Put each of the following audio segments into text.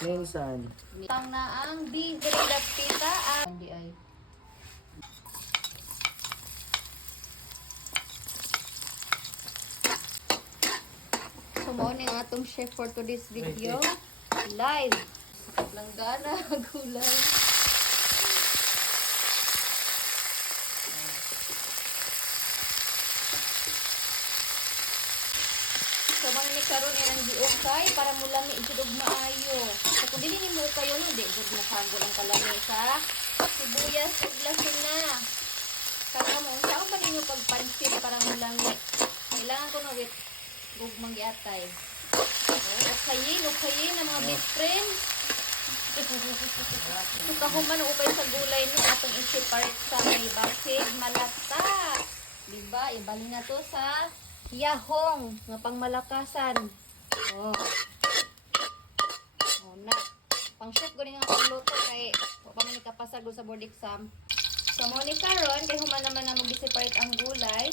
Minsan. Pang na ang bigredat pita ang di ay. So mo ni ang atong chef for today's video. Live. Langgana gulay. So man ni karon ang giukay para mulami jud og maayo. So kung dili nimo kayo no di jud nakagol ang kalami sa sibuyas ug lason na. Kaya mo unsa man ninyo pagpansit para mulami. Kailangan ko na wit gugmang giatay. Ukayin ang mga best friend. So kahuman upay sa gulay no atong i-separate sa may bakig malata. Diba? Ibali na to sa yahong nga pangmalakasan. Oh. Oh na. Pang chef gani nga pangluto kay wa pa man ni kapasag sa board exam. So mo ni karon kay human naman na mag-separate ang gulay.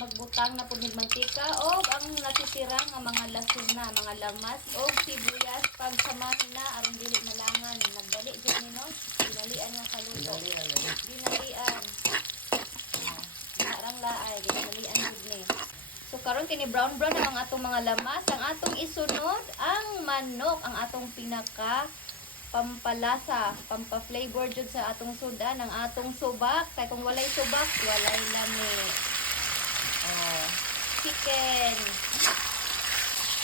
Magbutang na pud mantika o ang natitira nga mga lason na, mga lamas o sibuyas pagsamahin na aron dili malangan. Nagdali jud ni no. Dinalian nga kaluto. Dinalian. Narang laay, dinalian jud ni. So karon kini brown ang atong mga lamas, ang atong isunod ang manok, ang atong pinaka pampalasa, pampa-flavor jud sa atong sudan, ang atong subak, kay kung walay subak, walay lami. Oh, chicken.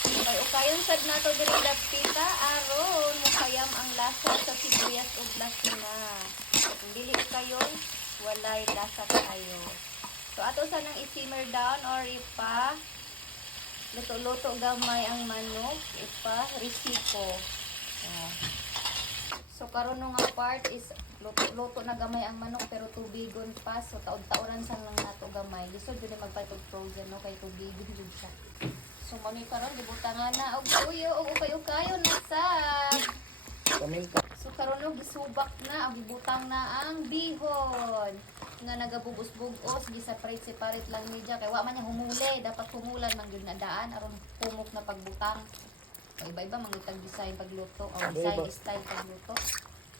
Okay, ukayon sad nato diri dapita aron mukayam ang lasa sa sibuyas ug lasina. Kung dili ukayon, walay lasa kaayo. So ato sa nang i-simmer down or ipa luto-luto gamay ang manok, ipa resipo. Oh. So karon nga part is luto na gamay ang manok pero tubigon pa, so taod-taoran sang lang nato gamay. Lisod jud magpatog frozen no kay tubigon jud siya. So mo ni karon gibutangan na og uyo og ukay-ukayon na sa Paminta. so karon og gisubak na og gibutang na ang bihon nga nagabubus-bugos gi-separate lang ni kay wa man niya humuli, dapat humulan man gyud na daan aron pumok na pagbutang. Iba-iba mangitag design pagluto o design style pagluto.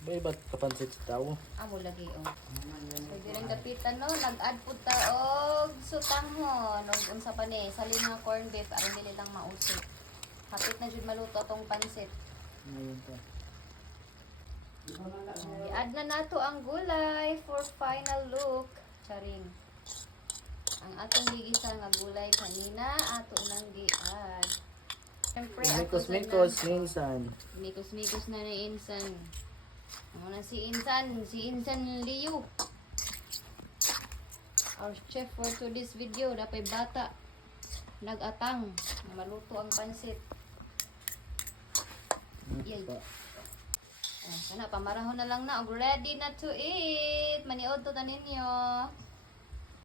Iba kapansit sa tao. Amo lagi o. So direng dapitan no, nag-add pud ta og sutanghon og unsa pa ni salin nga corn beef aron dili lang mausik. Hapit na jud maluto tong pansit. Ayun to. I-add na nato ang gulay for final look. Charing. Ang atong gigisa nga gulay kanina ato nang gi-add. Siyempre, Mikos minsan. Mikos na ni Insan. Ano na si Insan Liu. Our chef for today's video, dapay bata. Nag-atang, maluto ang pansit. Yay. Kana, pamarahon na lang na. Ready na to eat. Maniod to ta ninyo.